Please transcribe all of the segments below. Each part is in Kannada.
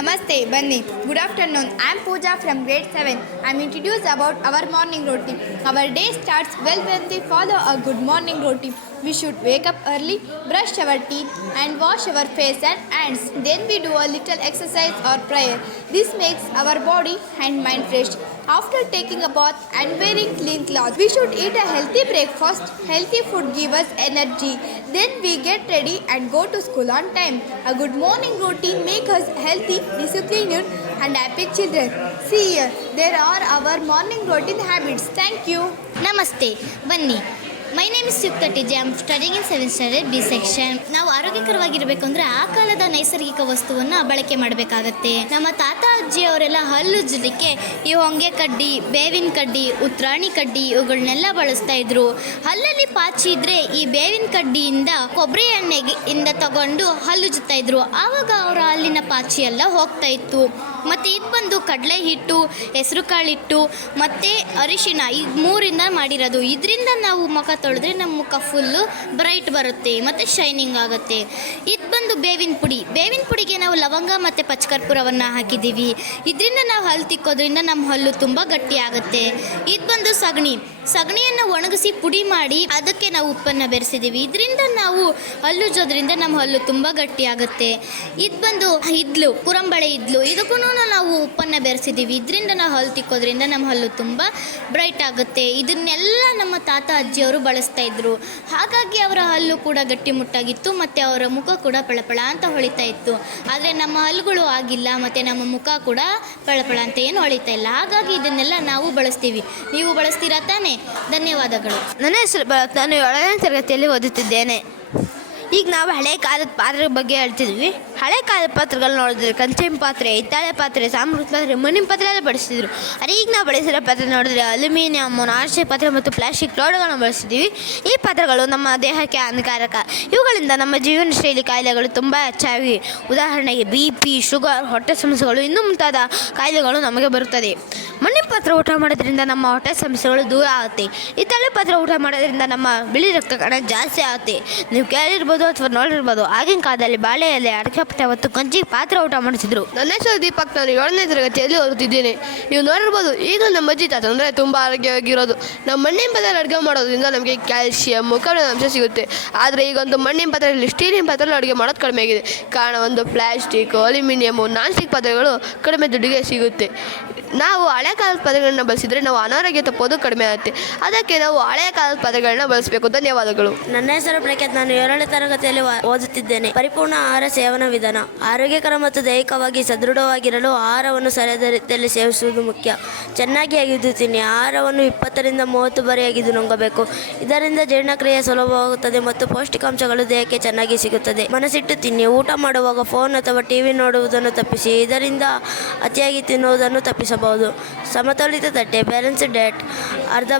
Namaste, Bunny. Good afternoon. I am Pooja from grade 7. I am introduced about our morning routine. Our day starts well when we follow a good morning routine. We should wake up early, brush our teeth and wash our face and hands. Then we do a little exercise or prayer. This makes our body and mind fresh. After taking a bath and wearing clean clothes, we should eat a healthy breakfast. Healthy food gives us energy. Then we get ready and go to school on time. A good morning routine makes us healthy, disciplined and happy children. See here, there are our morning routine habits. Thank you. ನಮಸ್ತೆ ಬನ್ನಿ ಮೈ ನೇಮ್ ಇಸ್ ಯುಕ್ತ TJ I am studying in 7th standard B section. ನಾವು ಆರೋಗ್ಯಕರವಾಗಿರಬೇಕು ಅಂದರೆ ಆ ಕಾಲದ ನೈಸರ್ಗಿಕ ವಸ್ತುವನ್ನು ಬಳಕೆ ಮಾಡಬೇಕಾಗತ್ತೆ. ನಮ್ಮ ತಾತ ಅಜ್ಜಿ ಅವರೆಲ್ಲ ಹಲ್ಲುಜ್ಜಲಿಕ್ಕೆ ಈ ಹೊಂಗೆ ಕಡ್ಡಿ, ಬೇವಿನ ಕಡ್ಡಿ, ಉತ್ರಾಣಿ ಕಡ್ಡಿ ಇವುಗಳನ್ನೆಲ್ಲ ಬಳಸ್ತಾ ಇದ್ರು. ಹಲ್ಲಲ್ಲಿ ಪಾಚಿ ಇದ್ರೆ ಈ ಬೇವಿನ ಕಡ್ಡಿಯಿಂದ ಕೊಬ್ಬರಿ ಎಣ್ಣೆಯಿಂದ ತಗೊಂಡು ಹಲ್ಲುಜ್ಜುತ್ತಾ ಇದ್ರು. ಆವಾಗ ಅವರ ಹಲ್ಲಿನ ಪಾಚಿ ಎಲ್ಲ ಹೋಗ್ತಾ ಇತ್ತು. ಮತ್ತು ಇದು ಬಂದು ಕಡಲೆ ಹಿಟ್ಟು, ಹೆಸರು ಕಾಳಿಟ್ಟು ಮತ್ತು ಅರಿಶಿಣ ಈ ಮೂರಿಂದ ಮಾಡಿರೋದು. ಇದರಿಂದ ನಾವು ಮುಖ ತೊಳೆದ್ರೆ ನಮ್ಮ ಮುಖ ಫುಲ್ಲು ಬ್ರೈಟ್ ಬರುತ್ತೆ ಮತ್ತು ಶೈನಿಂಗ್ ಆಗುತ್ತೆ. ಇದು ಬಂದು ಬೇವಿನ ಪುಡಿ. ಬೇವಿನ ಪುಡಿಗೆ ನಾವು ಲವಂಗ ಮತ್ತು ಪಚ್ಚಕರ್ಪೂರವನ್ನು ಹಾಕಿದ್ದೀವಿ. ಇದರಿಂದ ನಾವು ಹಲ್ಲು ತಿಕ್ಕೋದ್ರಿಂದ ನಮ್ಮ ಹಲ್ಲು ತುಂಬ ಗಟ್ಟಿ ಆಗುತ್ತೆ. ಇದು ಬಂದು ಸಗಣಿಯನ್ನು ಒಣಗಿಸಿ ಪುಡಿ ಮಾಡಿ ಅದಕ್ಕೆ ನಾವು ಉಪ್ಪನ್ನು ಬೆರೆಸಿದ್ದೀವಿ. ಇದರಿಂದ ನಾವು ಹಲ್ಲುಜ್ಜೋದ್ರಿಂದ ನಮ್ಮ ಹಲ್ಲು ತುಂಬ ಗಟ್ಟಿ ಆಗುತ್ತೆ. ಇದು ಬಂದು ಕುರಂಬಳೆ ಇದ್ಲು, ಇದಕ್ಕೂ ನಾವು ಉಪ್ಪನ್ನು ಬೆರೆಸಿದ್ದೀವಿ. ಇದರಿಂದ ನಾವು ಹಲ್ಲು ತಿಕ್ಕೋದ್ರಿಂದ ನಮ್ಮ ಹಲ್ಲು ತುಂಬ ಬ್ರೈಟ್ ಆಗುತ್ತೆ. ಇದನ್ನೆಲ್ಲ ನಮ್ಮ ತಾತ ಅಜ್ಜಿಯವರು ಬಳಸ್ತಾ ಇದ್ರು. ಹಾಗಾಗಿ ಅವರ ಹಲ್ಲು ಕೂಡ ಗಟ್ಟಿಮುಟ್ಟಾಗಿತ್ತು ಮತ್ತು ಅವರ ಮುಖ ಕೂಡ ಪಳಪಳ ಅಂತ ಹೊಳಿತಾ ಇತ್ತು. ಆದರೆ ನಮ್ಮ ಹಲ್ಲುಗಳು ಆಗಿಲ್ಲ ಮತ್ತು ನಮ್ಮ ಮುಖ ಕೂಡ ಪಳಪಳ ಅಂತ ಏನು ಹೊಳಿತಾ ಇಲ್ಲ. ಹಾಗಾಗಿ ಇದನ್ನೆಲ್ಲ ನಾವು ಬಳಸ್ತೀವಿ. ನೀವು ಬಳಸ್ತೀರಾ ತಾನೇ? ಧನ್ಯವಾದಗಳು. ನನ್ನ ಹೆಸರು ಭರತ್. ನಾನು 7ನೇ ತರಗತಿಯಲ್ಲಿ ಓದುತ್ತಿದ್ದೇನೆ. ಈಗ ನಾವು ಹಳೆ ಕಾಲದ ಪಾತ್ರೆ ಬಗ್ಗೆ ಹೇಳ್ತಿದ್ವಿ. ಹಳೆ ಕಾಲದ ಪಾತ್ರೆಗಳು ನೋಡಿದ್ರೆ ಕಂಚಿನ ಪಾತ್ರೆ, ಹಿತ್ತಾಳೆ ಪಾತ್ರೆ, ಸಾಂಬ್ರಾಣಿ ಪಾತ್ರೆ, ಮಣ್ಣಿನ ಪಾತ್ರೆ ಎಲ್ಲ ಬಳಸ್ತಿದ್ರು. ಆದರೆ ಈಗ ನಾವು ಬಳಸಿರೋ ಪಾತ್ರೆ ನೋಡಿದ್ರೆ ಅಲ್ಯೂಮಿನಿಯಮ್, ನಾನ್ಸ್ಟಿಕ್ ಪಾತ್ರೆ ಮತ್ತು ಪ್ಲಾಸ್ಟಿಕ್ ಲೋಡ್ಗಳನ್ನು ಬಳಸ್ತಿದ್ದೀವಿ. ಈ ಪಾತ್ರೆಗಳು ನಮ್ಮ ದೇಹಕ್ಕೆ ಹಾನಿಕಾರಕ. ಇವುಗಳಿಂದ ನಮ್ಮ ಜೀವನ ಶೈಲಿ ಕಾಯಿಲೆಗಳು ತುಂಬ ಹೆಚ್ಚಾಗಿ. ಉದಾಹರಣೆಗೆ BP, ಶುಗರ್, ಹೊಟ್ಟೆ ಸಮಸ್ಯೆಗಳು ಇನ್ನೂ ಮುಂತಾದ ಕಾಯಿಲೆಗಳು ನಮಗೆ ಬರುತ್ತದೆ. ಮಣ್ಣಿನ ಪಾತ್ರೆ ಊಟ ಮಾಡೋದ್ರಿಂದ ನಮ್ಮ ಹೊಟ್ಟೆ ಸಮಸ್ಯೆಗಳು ದೂರ ಆಗುತ್ತೆ. ಹಿತ್ತಾಳೆ ಪಾತ್ರೆ ಊಟ ಮಾಡೋದ್ರಿಂದ ನಮ್ಮ ಬಿಳಿ ರಕ್ತ ಕಣ ಜಾಸ್ತಿ ಆಗುತ್ತೆ. ನೀವು ಕೇಳಿರ್ಬೋದು ಅಥವಾ ನೋಡಿರ್ಬೋದು, ಆಗಿನ ಕಾಲದಲ್ಲಿ ಬಾಳೆ ಎಲೆ, ಅಡಕೆ ಪಟ್ಟೆ ಮತ್ತು ಕಂಚಿ ಪಾತ್ರೆ ಊಟ ಮಾಡಿಸಿದ್ರು. ನನ್ನ ಹೆಸರು ದೀಪಕ್. ನಾನು 7ನೇ ತರಗತಿಯಲ್ಲಿ ಓದುತ್ತಿದ್ದೇನೆ. ನೀವು ನೋಡಿರ್ಬೋದು, ಈಗ ನಮ್ಮ ಅಜ್ಜಿ ತಾತ ಅಂದರೆ ತುಂಬ ಆರೋಗ್ಯವಾಗಿರೋದು. ನಾವು ಮಣ್ಣಿನ ಪಾತ್ರೆಯಲ್ಲಿ ಅಡುಗೆ ಮಾಡೋದ್ರಿಂದ ನಮಗೆ ಕ್ಯಾಲ್ಸಿಯಮ್, ಕಬ್ಬಿಣದ ಅಂಶ ಸಿಗುತ್ತೆ. ಆದರೆ ಈಗೊಂದು ಮಣ್ಣಿನ ಪಾತ್ರೆಯಲ್ಲಿ ಸ್ಟೀಲಿನ ಪಾತ್ರೆಯಲ್ಲಿ ಅಡುಗೆ ಮಾಡೋದು ಕಡಿಮೆ ಆಗಿದೆ. ಕಾರಣ ಒಂದು ಪ್ಲಾಸ್ಟಿಕ್, ಅಲ್ಯೂಮಿನಿಯಮು, ನಾನ್ಸ್ಟಿಕ್ ಪಾತ್ರೆಗಳು ಕಡಿಮೆ ದುಡ್ಡಿಗೆ ಸಿಗುತ್ತೆ. ನಾವು ಹಳೆ ಕಾಲದ ಪಾತ್ರೆಗಳನ್ನ ಬಳಸಿದರೆ ನಾವು ಅನಾರೋಗ್ಯ ತಪ್ಪೋದು ಕಡಿಮೆ ಆಗುತ್ತೆ. ಅದಕ್ಕೆ ನಾವು ಹಳೆ ಕಾಲದ ಪಾತ್ರೆಗಳನ್ನ ಬಳಸಬೇಕು. ಧನ್ಯವಾದಗಳು. ನನ್ನ ಹೆಸರು ಪ್ರಖ್ಯಾತ್. ನಾನು 7ನೇ ತರಗತಿಯಲ್ಲಿ ಓದುತ್ತಿದ್ದೇನೆ. ಪರಿಪೂರ್ಣ ಆಹಾರ ಸೇವನಾ ವಿಧಾನ. ಆರೋಗ್ಯಕರ ಮತ್ತು ದೈಹಿಕವಾಗಿ ಸದೃಢವಾಗಿರಲು ಆಹಾರವನ್ನು ಸರಿಯಾದ ರೀತಿಯಲ್ಲಿ ಸೇವಿಸುವುದು ಮುಖ್ಯ. ಚೆನ್ನಾಗಿ ಅಗಿದು ತಿನ್ನಿ. ಆಹಾರವನ್ನು 20ರಿಂದ 30 ಬಾರಿ ಅಗಿದು ನುಂಗಬೇಕು. ಇದರಿಂದ ಜೀರ್ಣಕ್ರಿಯೆ ಸುಲಭವಾಗುತ್ತದೆ ಮತ್ತು ಪೌಷ್ಟಿಕಾಂಶಗಳು ದೇಹಕ್ಕೆ ಚೆನ್ನಾಗಿ ಸಿಗುತ್ತದೆ. ಮನಸ್ಸಿಟ್ಟು ತಿನ್ನಿ. ಊಟ ಮಾಡುವಾಗ ಫೋನ್ ಅಥವಾ TV ನೋಡುವುದನ್ನು ತಪ್ಪಿಸಿ. ಇದರಿಂದ ಅತಿಯಾಗಿ ತಿನ್ನುವುದನ್ನು ತಪ್ಪಿಸಬಹುದು. ಸಮತೋಲಿತ ತಟ್ಟೆ, ಬ್ಯಾಲೆನ್ಸ್ಡ್ ಡಯಟ್. ಅರ್ಧ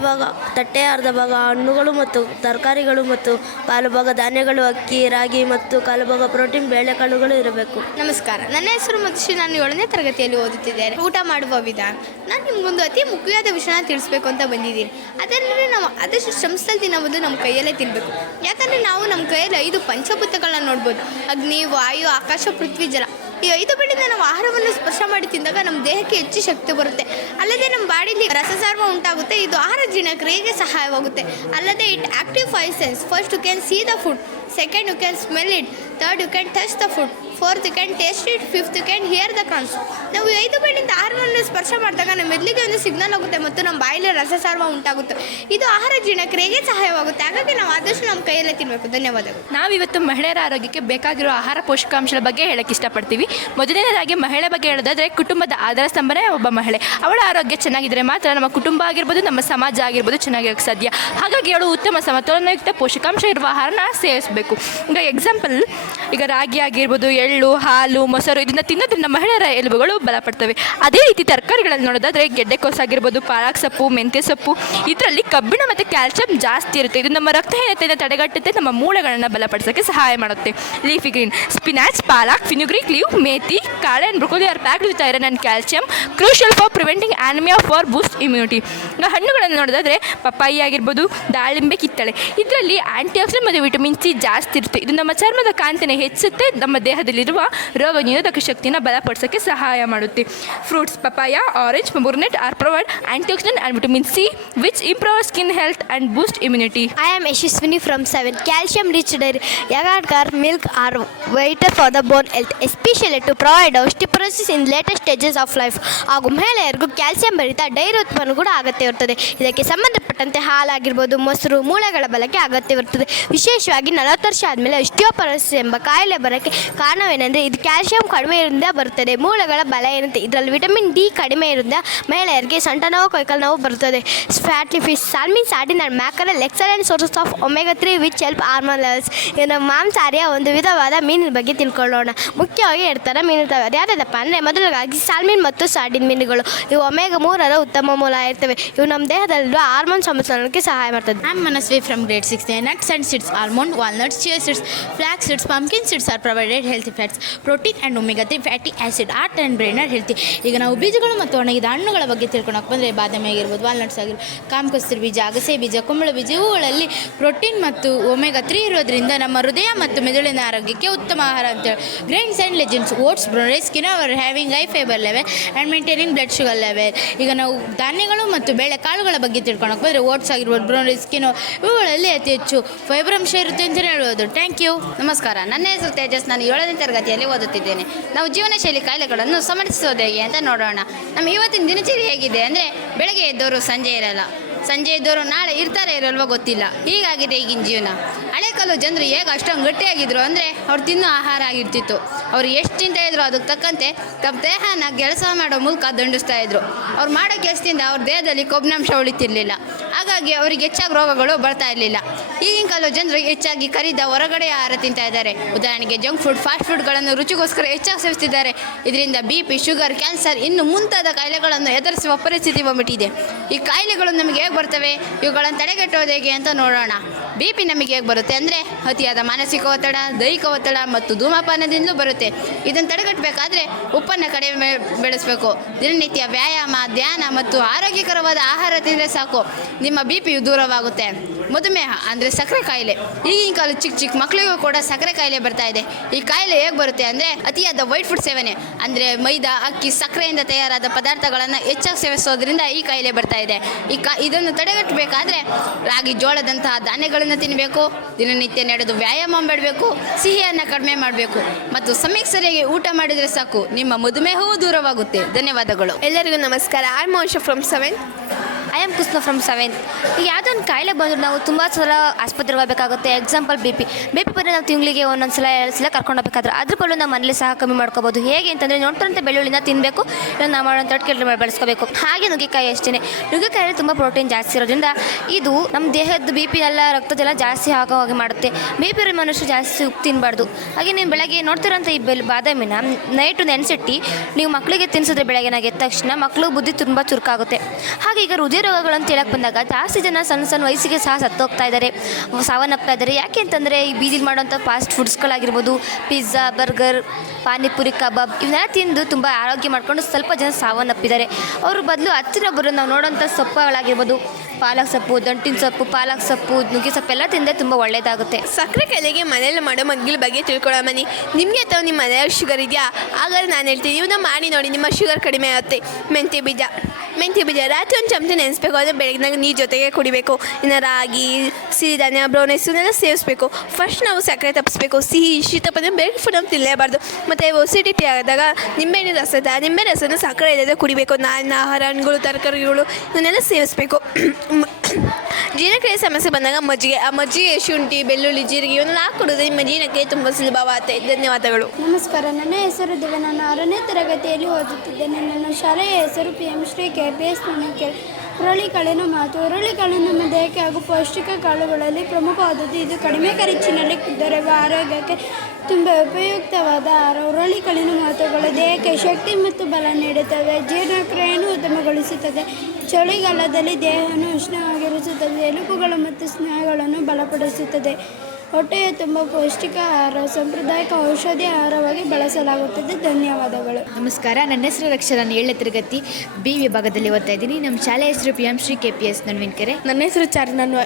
ಭಾಗ ಹಣ್ಣುಗಳು ಮತ್ತು ತರಕಾರಿಗಳು ಮತ್ತು ಕಾಲು ಭಾಗ ಧಾನ್ಯಗಳು, ಅಕ್ಕಿ, ರಾಗಿ ಮತ್ತು ಕಾಲು ಭಾಗ ಪ್ರೋಟೀನ್, ಬೇಳೆಕಾಳುಗಳು ಇರಬೇಕು. ನಮಸ್ಕಾರ, ನನ್ನ ಹೆಸರು ಮಧುಶ್ರೀ. ನಾನು 7ನೇ ತರಗತಿಯಲ್ಲಿ ಓದುತ್ತಿದ್ದೇನೆ. ಊಟ ಮಾಡುವ ವಿಧಾನ. ನಾನು ನಿಮಗೊಂದು ಅತಿ ಮುಖ್ಯವಾದ ವಿಷಯನ ತಿಳಿಸ್ಬೇಕು ಅಂತ ಬಂದಿದ್ದೀನಿ. ಅದರಲ್ಲಿ ನಾವು ಆದಷ್ಟು ಶ್ರಮಿಸಲು ತಿನ್ನೋದು ನಮ್ಮ ಕೈಯಲ್ಲೇ ತಿನ್ನಬೇಕು. ಯಾಕಂದರೆ ನಾವು ನಮ್ಮ ಕೈಯಲ್ಲಿ 5 ಪಂಚಭೂತಗಳನ್ನ ನೋಡ್ಬೋದು. ಅಗ್ನಿ, ವಾಯು, ಆಕಾಶ, ಪೃಥ್ವಿ, ಜಲ. ಈ 5 ಬೆಳೆಯಿಂದ ನಾವು ಆಹಾರವನ್ನು ಸ್ಪರ್ಶ ಮಾಡಿ ತಿಂದಾಗ ನಮ್ಮ ದೇಹಕ್ಕೆ ಹೆಚ್ಚು ಶಕ್ತಿ ಬರುತ್ತೆ. ಅಲ್ಲದೆ ನಮ್ಮ ಬಾಡಿಲಿ ರಸಸಾರ್ವ ಉಂಟಾಗುತ್ತೆ. ಇದು ಆಹಾರ ಜೀರ್ಣಕ್ರಿಯೆಗೆ ಸಹಾಯವಾಗುತ್ತೆ. ಅಲ್ಲದೆ it active 5 sense. First you can see the food, second you can smell it, third you can touch the food, fourth you can taste it, fifth you can hear the crunch. ನಾವು 5 ಬೆಳೆಯಿಂದ ಆಹಾರವನ್ನು ಸ್ಪರ್ಶ ಮಾಡಿದಾಗ ನಮ್ಮ ಮೆದುಳಿಗೆ ಒಂದು ಸಿಗ್ನಲ್ ಆಗುತ್ತೆ ಮತ್ತು ನಮ್ಮ ಬಾಯಲ್ಲಿ ರಸಸಾರ್ವ ಉಂಟಾಗುತ್ತೆ. ಇದು ಆಹಾರ ಜೀರ್ಣಕ್ರಿಯೆಗೆ ಸಹಾಯವಾಗುತ್ತೆ. ಹಾಗಾಗಿ ನಾವು ಆದಷ್ಟು ನಮ್ಮ ಕೈಯಲ್ಲೇ ತಿನ್ನಬೇಕು. ಧನ್ಯವಾದಗಳು. ನಾವಿವತ್ತು ಮಹಿಳೆಯರ ಆರೋಗ್ಯಕ್ಕೆ ಬೇಕಾಗಿರೋ ಆಹಾರ ಪೋಷಕಾಂಶಗಳ ಬಗ್ಗೆ ಹೇಳಕ್ಕೆ ಇಷ್ಟಪಡ್ತೀವಿ. ಮೊದಲನೇದಾಗಿ ಮಹಿಳೆ ಬಗ್ಗೆ ಹೇಳೋದಾದರೆ ಕುಟುಂಬದ ಆಧಾರ ಸ್ತಂಭನೇ ಒಬ್ಬ ಮಹಿಳೆ. ಅವಳ ಆರೋಗ್ಯ ಚೆನ್ನಾಗಿದ್ದರೆ ಮಾತ್ರ ನಮ್ಮ ಕುಟುಂಬ ಆಗಿರ್ಬೋದು, ನಮ್ಮ ಸಮಾಜ ಆಗಿರ್ಬೋದು ಚೆನ್ನಾಗಿರೋಕ್ಕೆ ಸಾಧ್ಯ. ಹಾಗಾಗಿ ಅವಳು ಉತ್ತಮ ಸಮತೋಲನಯುಕ್ತ ಪೋಷಕಾಂಶ ಇರುವ ಆಹಾರನ ಸೇವಿಸಬೇಕು. ಈಗ ಎಕ್ಸಾಂಪಲ್, ಈಗ ರಾಗಿ ಆಗಿರ್ಬೋದು, ಎಳ್ಳು, ಹಾಲು, ಮೊಸರು ಇದನ್ನು ತಿನ್ನೋದ್ರಿಂದ ಮಹಿಳೆಯರ ಎಲುಬುಗಳು ಬಲಪಡ್ತವೆ. ಅದೇ ರೀತಿ ತರಕಾರಿಗಳಲ್ಲಿ ನೋಡೋದಾದರೆ ಗೆಡ್ಡೆಕೋಸು ಆಗಿರ್ಬೋದು, ಪಾಲಕ್ ಸೊಪ್ಪು, ಮೆಂತ್ಯ ಸೊಪ್ಪು, ಇದರಲ್ಲಿ ಕಬ್ಬಿಣ ಮತ್ತು ಕ್ಯಾಲ್ಸಿಯಂ ಜಾಸ್ತಿ ಇರುತ್ತೆ. ಇದು ನಮ್ಮ ರಕ್ತಹೀನತೆಯನ್ನು ತಡೆಗಟ್ಟುತ್ತೆ, ನಮ್ಮ ಮೂಳೆಗಳನ್ನು ಬಲಪಡಿಸೋಕ್ಕೆ ಸಹಾಯ ಮಾಡುತ್ತೆ. Leafy green, spinach, palak, fenugreek leave, methi, kale and broccoli are packed with iron and calcium, crucial for preventing anemia for boost immunity. ಈಗ ಹಣ್ಣುಗಳನ್ನು ನೋಡೋದಾದರೆ ಪಪ್ಪಾಯಿ ಆಗಿರ್ಬೋದು, ದಾಳಿಂಬೆ, ಕಿತ್ತಳೆ ಇದರಲ್ಲಿ ಆ್ಯಂಟಿ ಆಕ್ಸಿಡೆಂಟ್ ಮತ್ತು ವಿಟಮಿನ್ C ಜಾಸ್ತಿ ಇರುತ್ತೆ. ಇದು ನಮ್ಮ ಚರ್ಮದ ಕಾಂತಿನ ಹೆಚ್ಚುತ್ತೆ, ನಮ್ಮ ದೇಹದಲ್ಲಿರುವ ರೋಗ ನಿರೋಧಕ ಶಕ್ತಿಯನ್ನು ಬಲಪಡಿಸೋಕ್ಕೆ ಸಹಾಯ ಮಾಡುತ್ತೆ. Fruits papaya, orange, pomegranate are provide antioxidant and vitamin C which improve skin health and boost immunity. I am Yashaswini from 7. Calcium rich dairy, agar milk are vital for the bone health, especially to provide osteoporosis in later stages of life. ಹಾಗೂ ಮಹಿಳೆಯರಿಗೂ ಕ್ಯಾಲ್ಸಿಯಂ ಭರಿತ ಡೈರಿ ಉತ್ಪನ್ನ ಕೂಡ ಅಗತ್ಯವಿರುತ್ತದೆ. ಇದಕ್ಕೆ ಸಂಬಂಧಪಟ್ಟಂತೆ ಹಾಲಾಗಿರ್ಬೋದು, ಮೊಸರು, ಮೂಳೆಗಳ ಬಲಕ್ಕೆ ಅಗತ್ಯವಿರುತ್ತದೆ. ವಿಶೇಷವಾಗಿ 40 ವರ್ಷ ಆದಮೇಲೆ osteoporosis ಎಂಬ ಕಾಯಿಲೆ ಬರೋಕ್ಕೆ ಕಾರಣವೇನೆಂದರೆ ಇದು ಕ್ಯಾಲ್ಸಿಯಂ ಕಡಿಮೆ ಇರೋದ್ರಿಂದ ಬರುತ್ತದೆ. ಮೂಳೆಗಳ ಬಲ ಇರುತ್ತೆ, ಇದರಲ್ಲಿ ವಿಟಮಿನ್ ಡಿ ಕಡಿಮೆ ಇರೋದ್ರಿಂದ ಮಹಿಳೆಯರಿಗೆ ಸೊಂಟ ನೋವು, ಕೈಕಾಲು ನೋವು ಬರುತ್ತದೆ. Fatty fish, salmon, sardine and mackerel excellent sources of omega 3 which help hormone levels. ಇನ್ನು ಮಾಂಸಾಹಾರಿಯ ಒಂದು ವಿಧವಾದ ಮೀನಿನ ಬಗ್ಗೆ ತಿಳ್ಕೊಳ್ಳೋಣ. ಮುಖ್ಯವಾಗಿ 2 ಥರ ಮೀನು ಇರ್ತವೆ. ಅದು ಯಾವುದಪ್ಪ ಅಂದರೆ ಮೊದಲಾಗಿ ಸಾಲ್ಮಿನ್ ಮತ್ತು ಸಾರ್ಡಿನ್ ಮೀನುಗಳು. ಇವು ಒಮೆಗಾ 3ರ ಉತ್ತಮ ಮೂಲ ಇರ್ತವೆ. ಇವು ನಮ್ಮ ದೇಹದಲ್ಲಿರುವ ಹಾರ್ಮೋನ್ ಸಮತೋಲನಕ್ಕೆ ಸಹಾಯ ಮಾಡ್ತದೆ. I am Manasvi from grade 6. Nuts and seeds, almond, walnuts, chia seeds, flax seeds, pumpkin seeds are provided healthy fats, protein and omega 3 fatty acid, heart and brain are healthy. ಈಗ ನಾವು ಬೀಜಗಳು ಮತ್ತು ಒಣಗಿದ ಹಣ್ಣುಗಳ ಬಗ್ಗೆ ತಿಳ್ಕೊಳಕ್ಕೆ ಬಂದರೆ ಬಾದಾಮಿ ಆಗಿರ್ಬೋದು, ವಾಲ್ನಟ್ಸ್ ಆಗಿರ್ಬೋದು, ಕಾಮಕಸ್ತೂರಿ ಬೀಜ, ಅಗಸೆ ಬೀಜ, ಕುಂಬಳ ಬೀಜ ಇವುಗಳಲ್ಲಿ ಪ್ರೋಟೀನ್ ಮತ್ತು ಒಮೆಗಾ 3 ಇರೋದ್ರಿಂದ ನಮ್ಮ ಹೃದಯ ಮತ್ತು ಮೆದುಳಿನ ಆರೋಗ್ಯಕ್ಕೆ ಉತ್ತಮ ಆಹಾರ ಅಂತೇಳಿ. Grains and legends, oats, brown rice, quinoa are having high fibre level and maintaining blood sugar level. ಈಗ ನಾವು ಧಾನ್ಯಗಳು ಮತ್ತು ಬೇಳೆಕಾಳುಗಳ ಬಗ್ಗೆ ತಿಳ್ಕೊಳಕ್ಕೆ ಬಂದರೆ ಓಟ್ಸ್ ಆಗಿರ್ಬೋದು, ಬ್ರೌನ್ ರೈಸ್, ಕಿನೋವಾ ಇವುಗಳಲ್ಲಿ ಅತಿ ಹೆಚ್ಚು ಫೈಬರ್ ಅಂಶ ಇರುತ್ತೆ ಅಂತ ಹೇಳ್ಬೋದು. Thank you. ನಮಸ್ಕಾರ, ನನ್ನ ಹೆಸರು ತೇಜಸ್. ನಾನು 7ನೇ ತರಗತಿಯಲ್ಲಿ ಓದುತ್ತಿದ್ದೇನೆ. ನಾವು ಜೀವನ ಶೈಲಿ ಕಾಯಿಲೆಗಳನ್ನು ಸಮರ್ಥಿಸೋದು ಹೇಗೆ ಅಂತ ನೋಡೋಣ. ನಮ್ಮ ಇವತ್ತಿನ ದಿನಚರಿ ಹೇಗಿದೆ ಅಂದರೆ, ಬೆಳಗ್ಗೆ ಎದ್ದವರು ಸಂಜೆ ಇರಲ್ಲ, ಸಂಜೆ ಇದ್ದವರು ನಾಳೆ ಇರ್ತಾರೆ ಇರಲ್ವೋ ಗೊತ್ತಿಲ್ಲ. ಹೀಗಾಗಿದೆ ಈಗಿನ ಜೀವನ. ಹಳೆ ಕಾಲದ ಜನರು ಹೇಗೆ ಅಷ್ಟೊಂದು ಗಟ್ಟಿಯಾಗಿದ್ರು ಅಂದರೆ ಅವ್ರು ತಿನ್ನೋ ಆಹಾರ ಆಗಿರ್ತಿತ್ತು. ಅವ್ರು ಎಷ್ಟು ತಿಂತಾ ಇದ್ರು ಅದಕ್ಕೆ ತಕ್ಕಂತೆ ತಮ್ಮ ದೇಹನ ಕೆಲಸ ಮಾಡೋ ಮೂಲಕ ದಂಡಿಸ್ತಾ ಇದ್ರು. ಅವ್ರು ಮಾಡೋ ಕೆಲಸದಿಂದ ಅವ್ರ ದೇಹದಲ್ಲಿ ಕೊಬ್ಬಿನಾಂಶ ಉಳಿತಿರ್ಲಿಲ್ಲ. ಹಾಗಾಗಿ ಅವರಿಗೆ ಹೆಚ್ಚಾಗಿ ರೋಗಗಳು ಬರ್ತಾ ಇರಲಿಲ್ಲ. ಈಗಿನ ಕಾಲದ ಜನರು ಹೆಚ್ಚಾಗಿ ಕರಿದ ಹೊರಗಡೆ ಆಹಾರ ತಿಂತಾ ಇದ್ದಾರೆ. ಉದಾಹರಣೆಗೆ ಜಂಕ್ ಫುಡ್, ಫಾಸ್ಟ್ ಫುಡ್ಗಳನ್ನು ರುಚಿಗೋಸ್ಕರ ಹೆಚ್ಚಾಗಿ ಸೇವಿಸ್ತಿದ್ದಾರೆ. ಇದರಿಂದ BP, ಶುಗರ್, ಕ್ಯಾನ್ಸರ್ ಇನ್ನು ಮುಂತಾದ ಕಾಯಿಲೆಗಳನ್ನು ಎದುರಿಸುವ ಪರಿಸ್ಥಿತಿ ಬಂದ್ಬಿಟ್ಟಿದೆ. ಈ ಕಾಯಿಲೆಗಳು ನಮಗೆ ಹೇಗೆ ಬರ್ತವೆ, ಇವುಗಳನ್ನು ತಡೆಗಟ್ಟೋದು ಹೇಗೆ ಅಂತ ನೋಡೋಣ. BP ನಮಗೆ ಹೇಗೆ ಬರುತ್ತೆ ಅಂದರೆ, ಅತಿಯಾದ ಮಾನಸಿಕ ಒತ್ತಡ, ದೈಹಿಕ ಒತ್ತಡ ಮತ್ತು ಧೂಮಪಾನದಿಂದಲೂ ಬರುತ್ತೆ. ಇದನ್ನು ತಡೆಗಟ್ಟಬೇಕಾದ್ರೆ ಉಪ್ಪನ್ನು ಕಡಿಮೆ ಬೆಳೆಸಬೇಕು. ದಿನನಿತ್ಯ ವ್ಯಾಯಾಮ, ಧ್ಯಾನ ಮತ್ತು ಆರೋಗ್ಯಕರವಾದ ಆಹಾರ ತಿಂದರೆ ಸಾಕು, ನಿಮ್ಮ BPಯು ದೂರವಾಗುತ್ತೆ. ಮಧುಮೇಹ ಅಂದರೆ ಸಕ್ಕರೆ ಕಾಯಿಲೆ. ಈಗಿನ ಕಾಲ ಚಿಕ್ಕ ಮಕ್ಕಳಿಗೂ ಕೂಡ ಸಕ್ಕರೆ ಕಾಯಿಲೆ ಬರ್ತಾ ಇದೆ. ಈ ಕಾಯಿಲೆ ಹೇಗೆ ಬರುತ್ತೆ ಅಂದರೆ, ಅತಿಯಾದ ವೈಟ್ ಫುಡ್ ಸೇವನೆ ಅಂದರೆ ಮೈದಾ, ಅಕ್ಕಿ, ಸಕ್ಕರೆಯಿಂದ ತಯಾರಾದ ಪದಾರ್ಥಗಳನ್ನು ಹೆಚ್ಚಾಗಿ ಸೇವಿಸೋದ್ರಿಂದ ಈ ಕಾಯಿಲೆ ಬರ್ತಾ ಇದೆ. ಇದನ್ನು ತಡೆಗಟ್ಟಬೇಕಾದ್ರೆ ರಾಗಿ, ಜೋಳದಂತಹ ಧಾನ್ಯಗಳನ್ನು ತಿನ್ನಬೇಕು, ದಿನನಿತ್ಯ ನಡೆದು ವ್ಯಾಯಾಮ ಮಾಡಬೇಕು, ಸಿಹಿಯನ್ನು ಕಡಿಮೆ ಮಾಡಬೇಕು ಮತ್ತು ಸಮಯಕ್ಕೆ ಸರಿಯಾಗಿ ಊಟ ಮಾಡಿದರೆ ಸಾಕು, ನಿಮ್ಮ ಮಧುಮೇಹವೂ ದೂರವಾಗುತ್ತೆ. ಧನ್ಯವಾದಗಳು. ಎಲ್ಲರಿಗೂ ನಮಸ್ಕಾರ. I am Monisha from 7. I am Krishna from 7. ಈಗ ಯಾವುದೊಂದು ಕಾಯಿಲೆ ಬಂದರೂ ನಾವು ತುಂಬ ಸಲ ಆಸ್ಪತ್ರೆಗೆ ಹೋಗಬೇಕಾಗುತ್ತೆ. ಎಕ್ಸಾಂಪಲ್ BP ಬಂದರೆ ನಾವು ತಿಂಗಳಿಗೆ ಒಂದೊಂದು ಸಲ 2 ಸಲ ಕರ್ಕೊಂಡು ಹೋಗ್ಬೇಕಾದ್ರೆ ಅದ್ರ ಬದಲು ನಾವು ಮನೇಲಿ ಸಹ ಕಮ್ಮಿ ಮಾಡ್ಕೋಬೋದು. ಹೇಗೆ ಅಂತಂದರೆ, ನೋಡ್ತಾರಂತೆ ಬೆಳ್ಳುಳ್ಳಿನ ತಿನ್ನಬೇಕು, ಇಲ್ಲ ನಾವು ಮಾಡೋಂಥ ಕೆಳಗೆ ಬೆಳೆಸ್ಕೋಬೇಕು. ಹಾಗೆ ನುಗ್ಗೆಕಾಯಿ ಅಷ್ಟೇ. ನುಗ್ಗೆಕಾಯಲ್ಲಿ ತುಂಬ ಪ್ರೋಟೀನ್ ಜಾಸ್ತಿ ಇರೋದ್ರಿಂದ ಇದು ನಮ್ಮ ದೇಹದ BP ಎಲ್ಲ ರಕ್ತದೆಲ್ಲ ಜಾಸ್ತಿ ಆಗೋ ಹಾಗೆ ಮಾಡುತ್ತೆ. BP ಇರೋ ಮನುಷ್ಯರು ಜಾಸ್ತಿ ಉಪ್ಪು ತಿನ್ನಬಾರ್ದು. ಹಾಗೆ ನೀವು ಬೆಳಗ್ಗೆ ನೋಡ್ತಿರೋಂಥ ಈ ಬಾದಾಮಿನ ನೈಟು ನೆನೆಸಿಟ್ಟು ನೀವು ಮಕ್ಕಳಿಗೆ ತಿನ್ನಿಸಿದ್ರೆ ಬೆಳಗ್ಗೆ ಎದ್ದ ತಕ್ಷಣ ಮಕ್ಕಳು ಬುದ್ಧಿ ತುಂಬ ಚುರುಕಾಗುತ್ತೆ. ಹಾಗೆ ಈಗ ಹೃದಯ ರೋಗಗಳನ್ನು ಹೇಳಕ್ಕೆ ಬಂದಾಗ ಜಾಸ್ತಿ ಜನ ಸಣ್ಣ ವಯಸ್ಸಿಗೆ ಸಹ ಸತ್ತೋಗ್ತಾ ಇದ್ದಾರೆ, ಸಾವನ್ನಪ್ತಾ ಇದ್ದಾರೆ. ಯಾಕೆ ಅಂತಂದರೆ ಈ ಬೀದಿಲಿ ಮಾಡೋಂಥ ಫಾಸ್ಟ್ ಫುಡ್ಸ್ಗಳಾಗಿರ್ಬೋದು, ಪಿಜ್ಜಾ, ಬರ್ಗರ್, ಪಾನಿಪುರಿ, ಕಬಾಬ್ ಇವನ್ನೆಲ್ಲ ತಿಂದು ತುಂಬ ಆರೋಗ್ಯ ಮಾಡ್ಕೊಂಡು ಸ್ವಲ್ಪ ಜನ ಸಾವನ್ನಪ್ಪಿದ್ದಾರೆ. ಅವ್ರ ಬದಲು ಹತ್ತಿರೊಬ್ಬರು ನಾವು ನೋಡೋಂಥ ಸೊಪ್ಪುಗಳಾಗಿರ್ಬೋದು, ಪಾಲಕ್ ಸೊಪ್ಪು, ದಂಟಿನ ಸೊಪ್ಪು, ಪಾಲಕ್ ಸೊಪ್ಪು, ನುಗ್ಗೆ ಸೊಪ್ಪು ಎಲ್ಲ ತಿಂದರೆ ತುಂಬ ಒಳ್ಳೆಯದಾಗುತ್ತೆ. ಸಕ್ಕರೆ ಕಾಯಿಲೆಗೆ ಮನೇಲಿ ಮಾಡೋ ಮಗ್ಗಿಲ ಬಗ್ಗೆ ತಿಳ್ಕೊಳ್ಳೋ ಬನ್ನಿ. ನಿಮಗೆ ಅಥವಾ ನಿಮ್ಮ ಮನೆಯಲ್ಲಿ ಶುಗರ್ ಇದೆಯಾ? ಹಾಗಾದ್ರೆ ನಾನು ಹೇಳ್ತೀನಿ, ಇವನ್ನ ಮಾಡಿ ನೋಡಿ, ನಿಮ್ಮ ಶುಗರ್ ಕಡಿಮೆ ಆಗುತ್ತೆ. ಮೆಂತ್ಯ ಬೀಜ ರಾತ್ರಿ ಒಂದು ಚಮಚ ನೆನೆಸ್ಬೇಕು, ಆದರೆ ಬೆಳಗ್ಗಿನಾಗ ನೀರು ಜೊತೆಗೆ ಕುಡಿಬೇಕು. ಇನ್ನು ರಾಗಿ, ಸಿರಿಧಾನ್ಯ, ಬ್ರೌನ್ ರೈಸ್ ಇವನ್ನೆಲ್ಲ ಸೇವಿಸಬೇಕು. ಫಸ್ಟ್ ನಾವು ಸಕ್ಕರೆ ತಪ್ಪಿಸ್ಬೇಕು. ಸಿಹಿ, ಶೀತಪದ ಬೇರೆ ಫುಡ್ ನಾವು ತಿನ್ನಲೇಬಾರ್ದು. ಮತ್ತು ಒಸಿಡಿಟಿ ಆದಾಗ ನಿಂಬೆ ರಸನ ಸಕ್ಕರೆ ಇಲ್ಲದೆ ಕುಡಿಬೇಕು. ನಾರಿನ ಆಹಾರ, ಹಣ್ಣುಗಳು, ತರಕಾರಿಗಳು ಇವನ್ನೆಲ್ಲ ಸೇವಿಸಬೇಕು. ಜೀರ್ಣಕ್ರಿಯೆ ಸಮಸ್ಯೆ ಬಂದಾಗ ಮಜ್ಜಿಗೆ, ಶುಂಠಿ, ಬೆಳ್ಳುಳ್ಳಿ, ಜೀರಿಗೆ ಇವನ್ನೆಲ್ಲ ಹಾಕಿಡೋದು ನಿಮ್ಮ ಜೀರ್ಣಕ್ರಿಯೆ ತುಂಬ ಸುಲಭವಾಗುತ್ತೆ. ಧನ್ಯವಾದಗಳು. ನಮಸ್ಕಾರ, ನನ್ನ ಹೆಸರು ದಿವ್ಯ. ನಾನು 6ನೇ ತರಗತಿಯಲ್ಲಿ ಓದುತ್ತಿದ್ದೇನೆ. ನನ್ನ ಶಾಲೆಯ ಹೆಸರು PM ಶ್ರೀ KPS ನುಣಕೆರೆ. ಹುರುಳಿಕಾಳಿನ ಮಾತು. ಹುರುಳಿಕಾಳು ನಮ್ಮ ದೇಹಕ್ಕೆ ಹಾಗೂ ಪೌಷ್ಟಿಕ ಕಾಳುಗಳಲ್ಲಿ ಪ್ರಮುಖವಾದದ್ದು. ಇದು ಕಡಿಮೆ ಖರ್ಚಿನಲ್ಲಿ ದೊರೆಯುವ ಆರೋಗ್ಯಕ್ಕೆ ತುಂಬ ಉಪಯುಕ್ತವಾದ ಆಹಾರ. ಹುರುಳಿಕಾಳಿನ ಮಹತ್ವಗಳು: ದೇಹಕ್ಕೆ ಶಕ್ತಿ ಮತ್ತು ಬಲ ನೀಡುತ್ತವೆ, ಜೀರ್ಣಕ್ರಿಯೆಯನ್ನು ಉತ್ತಮಗೊಳಿಸುತ್ತದೆ, ಚಳಿಗಾಲದಲ್ಲಿ ದೇಹವನ್ನು ಉಷ್ಣವಾಗಿರಿಸುತ್ತದೆ, ಎಲುಬುಗಳು ಮತ್ತು ಸ್ನಾಯುಗಳನ್ನು ಬಲಪಡಿಸುತ್ತದೆ, ಹೊಟ್ಟೆಯ ತುಂಬ ಪೌಷ್ಟಿಕ ಆಹಾರ ಸಾಂಪ್ರದಾಯಿಕ ಔಷಧಿ ಆಹಾರವಾಗಿ ಬಳಸಲಾಗುತ್ತದೆ. ಧನ್ಯವಾದಗಳು. ನಮಸ್ಕಾರ, ನನ್ನ ಹೆಸರು ರಕ್ಷಾ. ನಾನು 7ನೇ ತರಗತಿ ಬಿ ವಿಭಾಗದಲ್ಲಿ ಓದ್ತಾ ಇದ್ದೀನಿ. ನಮ್ಮ ಶಾಲೆ ಹೆಸರು PM ಶ್ರೀ KPS ನಡುವಿನಕೆರೆ. ನನ್ನ ಹೆಸರು ಚಾರು. ನಾನು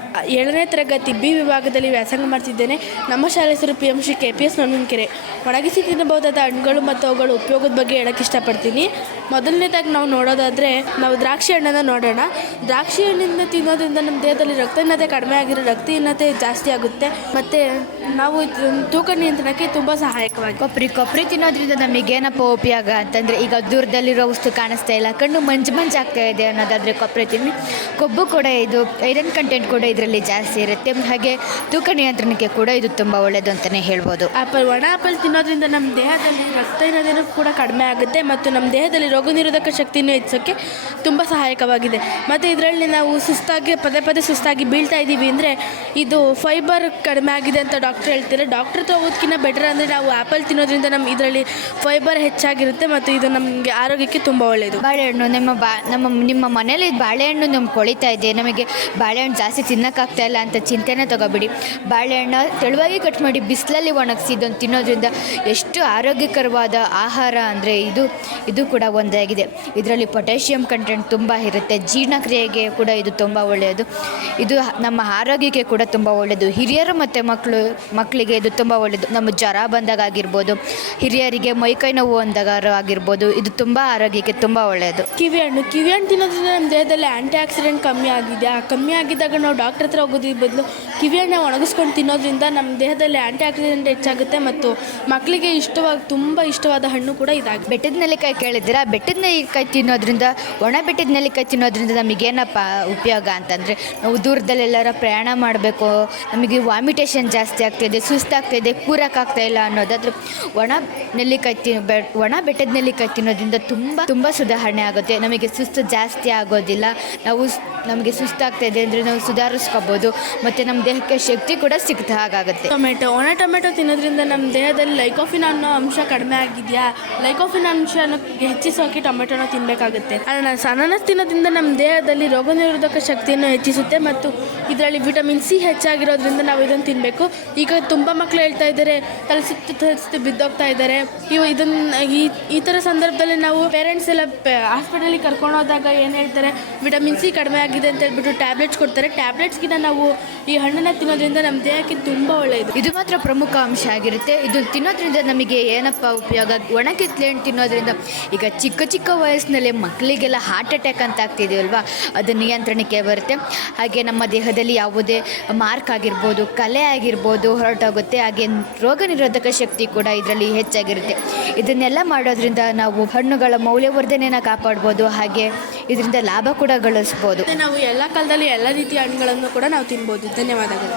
7ನೇ ತರಗತಿ ಬಿ ವಿಭಾಗದಲ್ಲಿ ವ್ಯಾಸಂಗ ಮಾಡ್ತಿದ್ದೇನೆ. ನಮ್ಮ ಶಾಲೆ ಹೆಸರು PM ಶ್ರೀ KPS ನಡುವಿನಕೆರೆ. ಒಣಗಿಸಿ ತಿನ್ನಬಹುದಾದ ಹಣ್ಣುಗಳು ಮತ್ತು ಅವುಗಳ ಉಪಯೋಗದ ಬಗ್ಗೆ ಹೇಳಕ್ಕೆ ಇಷ್ಟಪಡ್ತೀನಿ. ಮೊದಲನೇದಾಗಿ ನಾವು ನೋಡೋದಾದರೆ ನಾವು ದ್ರಾಕ್ಷಿ ಹಣ್ಣನ್ನು ನೋಡೋಣ. ದ್ರಾಕ್ಷಿ ಹಣ್ಣಿಂದ ತಿನ್ನೋದ್ರಿಂದ ನಮ್ಮ ದೇಹದಲ್ಲಿ ರಕ್ತಹೀನತೆ ಕಡಿಮೆ ಆಗಿರೋ ರಕ್ತಹೀನತೆ ಜಾಸ್ತಿ ಆಗುತ್ತೆ ಮತ್ತು ನಾವು ತೂಕ ನಿಯಂತ್ರಣಕ್ಕೆ ತುಂಬ ಸಹಾಯಕವಾಗಿದೆ. ಕೊಬ್ಬರಿ ತಿನ್ನೋದ್ರಿಂದ ನಮಗೇನಪ್ಪ ಉಪಯೋಗ ಅಂತಂದರೆ, ಈಗ ದೂರದಲ್ಲಿರೋ ವಸ್ತು ಕಾಣಿಸ್ತಾ ಇಲ್ಲ, ಕಣ್ಣು ಮಂಜಾಗ್ತಾ ಇದೆ ಅನ್ನೋದಾದರೆ ಕೊಬ್ಬರಿ ತಿನ್ನಿ. ಕೊಬ್ಬು ಕೂಡ ಇದು ಐರನ್ ಕಂಟೆಂಟ್ ಕೂಡ ಇದರಲ್ಲಿ ಜಾಸ್ತಿ ಇರುತ್ತೆ. ಹಾಗೆ ತೂಕ ನಿಯಂತ್ರಣಕ್ಕೆ ಕೂಡ ಇದು ತುಂಬ ಒಳ್ಳೆಯದು ಅಂತಲೇ ಹೇಳ್ಬೋದು. ಒಣ ಆಪಲ್ ತಿನ್ನೋದ್ರಿಂದ ನಮ್ಮ ದೇಹದಲ್ಲಿ ರಕ್ತಹೀನತೆಯೂ ಕೂಡ ಕಡಿಮೆ ಆಗುತ್ತೆ ಮತ್ತು ನಮ್ಮ ದೇಹದಲ್ಲಿ ರೋಗ ನಿರೋಧಕ ಶಕ್ತಿಯನ್ನು ಹೆಚ್ಚೋಕ್ಕೆ ತುಂಬ ಸಹಾಯಕವಾಗಿದೆ. ಮತ್ತು ಇದರಲ್ಲಿ ನಾವು ಪದೇ ಸುಸ್ತಾಗಿ ಬೀಳ್ತಾ ಇದ್ದೀವಿ ಅಂದರೆ ಇದು ಫೈಬರ್ ಕಡಿಮೆ ಆಗಿದೆ ಅಂತ ಡಾಕ್ಟ್ರ್ ಹೇಳ್ತಾರೆ. ಡಾಕ್ಟ್ರ್ ಹತ್ರ ಓದ್ಕಿನ್ನ ಬೆಟರ್ ಅಂದರೆ ನಾವು ಆ್ಯಪಲ್ ತಿನ್ನೋದ್ರಿಂದ ಇದರಲ್ಲಿ ಫೈಬರ್ ಹೆಚ್ಚಾಗಿರುತ್ತೆ ಮತ್ತು ಇದು ನಮಗೆ ಆರೋಗ್ಯಕ್ಕೆ ತುಂಬ ಒಳ್ಳೆಯದು. ಬಾಳೆಹಣ್ಣು ನಿಮ್ಮ ಮನೇಲಿ ಬಾಳೆಹಣ್ಣು ನಮ್ಗೆ ಕೊಳಿತಾ ಇದೆ, ನಮಗೆ ಬಾಳೆಹಣ್ಣು ಜಾಸ್ತಿ ತಿನ್ನೋಕ್ಕಾಗ್ತಾ ಇಲ್ಲ ಅಂತ ಚಿಂತೆನೇ ತಗೋಬಿಡಿ. ಬಾಳೆಹಣ್ಣು ತೆಳುವಾಗಿ ಕಟ್ ಮಾಡಿ ಬಿಸಿಲಲ್ಲಿ ಒಣಗಿಸಿ ಇದನ್ನು ತಿನ್ನೋದ್ರಿಂದ ಎಷ್ಟು ಆರೋಗ್ಯಕರವಾದ ಆಹಾರ ಅಂದರೆ ಇದು ಕೂಡ ಒಂದಾಗಿದೆ. ಇದರಲ್ಲಿ ಪೊಟ್ಯಾಷಿಯಂ ಕಂಟೆಂಟ್ ತುಂಬ ಇರುತ್ತೆ. ಜೀರ್ಣಕ್ರಿಯೆಗೆ ಕೂಡ ಇದು ತುಂಬ ಒಳ್ಳೆಯದು. ಇದು ನಮ್ಮ ಆರೋಗ್ಯಕ್ಕೆ ಕೂಡ ತುಂಬ ಒಳ್ಳೆಯದು. ಹಿರಿಯರು ಮತ್ತು ಮಕ್ಕಳಿಗೆ ಇದು ತುಂಬ ಒಳ್ಳೆಯದು. ನಮ್ಮ ಜ್ವರ ಬಂದಾಗ ಆಗಿರ್ಬೋದು, ಹಿರಿಯರಿಗೆ ಮೈಕೈ ನೋವು ಅಂದಾಗ ಆಗಿರ್ಬೋದು, ಇದು ತುಂಬ ಆರೋಗ್ಯಕ್ಕೆ ತುಂಬ ಒಳ್ಳೆಯದು. ಕಿವಿ ಹಣ್ಣು ತಿನ್ನೋದ್ರಿಂದ ನಮ್ಮ ದೇಹದಲ್ಲಿ ಆ್ಯಂಟಿ ಆಕ್ಸಿಡೆಂಟ್ ಕಮ್ಮಿ ಆಗಿದ್ದಾಗ ನಾವು ಡಾಕ್ಟ್ರ್ ಹತ್ರ ಹೋಗೋದ್ರ ಬದಲು ಕಿವಿ ಹಣ್ಣು ಒಣಗಿಸ್ಕೊಂಡು ತಿನ್ನೋದ್ರಿಂದ ನಮ್ಮ ದೇಹದಲ್ಲಿ ಆ್ಯಂಟಿ ಆಕ್ಸಿಡೆಂಟ್ ಹೆಚ್ಚಾಗುತ್ತೆ ಮತ್ತು ಮಕ್ಕಳಿಗೆ ತುಂಬ ಇಷ್ಟವಾದ ಹಣ್ಣು ಕೂಡ ಇದಾಗಿದೆ. ಬೆಟ್ಟದ ನೆಲ್ಲಿಕಾಯಿ ಕೇಳಿದ್ದೀರಾ? ಬೆಟ್ಟದ ನೆಲ್ಲಿಕಾಯಿ ತಿನ್ನೋದ್ರಿಂದ, ಒಣ ಬೆಟ್ಟದ ನೆಲ್ಲಿಕಾಯಿ ತಿನ್ನೋದ್ರಿಂದ ನಮಗೇನಪ್ಪ ಉಪಯೋಗ ಅಂತಂದರೆ, ನಾವು ದೂರದಲ್ಲೆಲ್ಲರ ಪ್ರಯಾಣ ಮಾಡಬೇಕು, ನಮಗೆ ವಾಮಿಟೇಷನ್ ಜಾಸ್ತಿ ಆಗ್ತಾಯಿದೆ, ಸುಸ್ತಾಗ್ತಾಯಿದೆ, ಕೂರಕ್ಕಾಗ್ತಾ ಇಲ್ಲ ಅನ್ನೋದಾದ್ರೆ ಒಣ ಬೆಟ್ಟದ ನೆಲ್ಲಿಕಾಯಿ ತಿನ್ನೋದ್ರಿಂದ ತುಂಬ ಸುಧಾರಣೆ ಆಗುತ್ತೆ. ನಮಗೆ ಸುಸ್ತು ಜಾಸ್ತಿ ಆಗೋದಿಲ್ಲ. ನಮಗೆ ಸುಸ್ತಾಗ್ತಾಯಿದೆ ಅಂದರೆ ನಾವು ಸುಧಾರಿಸ್ಕೋಬೋದು ಮತ್ತು ನಮ್ಮ ದೇಹಕ್ಕೆ ಶಕ್ತಿ ಕೂಡ ಸಿಗ್ತಾ ಹಾಗಾಗುತ್ತೆ. ಒಣ ಟೊಮೆಟೊ ತಿನ್ನೋದ್ರಿಂದ ನಮ್ಮ ದೇಹದಲ್ಲಿ ಲೈಕೋಫಿನ್ ಅನ್ನೋ ಅಂಶ ಕಡಿಮೆ ಆಗಿದೆಯಾ, ಲೈಕೋಫಿನ್ ಅಂಶನ ಹೆಚ್ಚಿಸೋಕೆ ಟೊಮೆಟೊನ ತಿನ್ನಬೇಕಾಗುತ್ತೆ. ಅನಾನಸ್ ತಿನ್ನೋದ್ರಿಂದ ನಮ್ಮ ದೇಹದಲ್ಲಿ ರೋಗ ನಿರೋಧಕ ಶಕ್ತಿಯನ್ನು ಹೆಚ್ಚಿಸುತ್ತೆ ಮತ್ತು ಇದರಲ್ಲಿ ವಿಟಮಿನ್ C ಹೆಚ್ಚಾಗಿರೋದ್ರಿಂದ ನಾವು ಇದನ್ನು ತಿನ್ನಬೇಕು. ಈಗ ತುಂಬ ಮಕ್ಕಳು ಹೇಳ್ತಾ ಇದ್ದಾರೆ ತಲೆ ಸುತ್ತು ಬಿದ್ದೋಗ್ತಾ ಇದ್ದಾರೆ. ಈ ಥರ ಸಂದರ್ಭದಲ್ಲಿ ನಾವು ಪೇರೆಂಟ್ಸ್ ಎಲ್ಲ ಹಾಸ್ಪಿಟಲಿಗೆ ಕರ್ಕೊಂಡು ಹೋದಾಗ ಏನು ಹೇಳ್ತಾರೆ, ವಿಟಮಿನ್ C ಕಡಿಮೆ ಆಗಿದೆ ಅಂತ ಹೇಳ್ಬಿಟ್ಟು ಟ್ಯಾಬ್ಲೆಟ್ಸ್ ಕೊಡ್ತಾರೆ. ಟ್ಯಾಬ್ಲೆಟ್ಸ್ಗಿಂತ ನಾವು ಈ ಹಣ್ಣನ್ನು ತಿನ್ನೋದ್ರಿಂದ ನಮ್ಮ ದೇಹಕ್ಕೆ ತುಂಬ ಒಳ್ಳೆಯದು. ಇದು ಮಾತ್ರ ಪ್ರಮುಖ ಅಂಶ ಆಗಿರುತ್ತೆ. ಇದು ತಿನ್ನೋದ್ರಿಂದ ನಮಗೆ ಏನಪ್ಪ ಉಪಯೋಗ? ಒಣ ಕಿತ್ತಳೆ ಹಣ್ಣು ತಿನ್ನೋದ್ರಿಂದ ಈಗ ಚಿಕ್ಕ ವಯಸ್ಸಿನಲ್ಲಿ ಮಕ್ಕಳಿಗೆಲ್ಲ ಹಾರ್ಟ್ ಅಟ್ಯಾಕ್ ಅಂತ ಆಗ್ತಿದೆಯಲ್ವಾ, ಅದು ನಿಯಂತ್ರಣಕ್ಕೆ ಬರುತ್ತೆ. ಹಾಗೆ ನಮ್ಮ ದೇಹದಲ್ಲಿ ಯಾವುದೇ ಮಾರ್ಕ್ ಆಗಿರ್ಬೋದು, ಕಲೆ ಆಗಿರ್ಬೋದು ಹೊರಟೋಗುತ್ತೆ. ಹಾಗೆ ರೋಗ ನಿರೋಧಕ ಶಕ್ತಿ ಕೂಡ ಇದರಲ್ಲಿ ಹೆಚ್ಚಾಗಿರುತ್ತೆ. ಇದನ್ನೆಲ್ಲ ಮಾಡೋದ್ರಿಂದ ನಾವು ಹಣ್ಣುಗಳ ಮೌಲ್ಯವರ್ಧನೆಯನ್ನು ಕಾಪಾಡ್ಬೋದು. ಹಾಗೆ ಇದರಿಂದ ಲಾಭ ಕೂಡ ಗಳಿಸ್ಬೋದು. ನಾವು ಎಲ್ಲ ಕಾಲದಲ್ಲಿ ಎಲ್ಲ ರೀತಿಯ ಹಣ್ಣುಗಳನ್ನು ಕೂಡ ನಾವು ತಿನ್ಬೋದು. ಧನ್ಯವಾದಗಳು.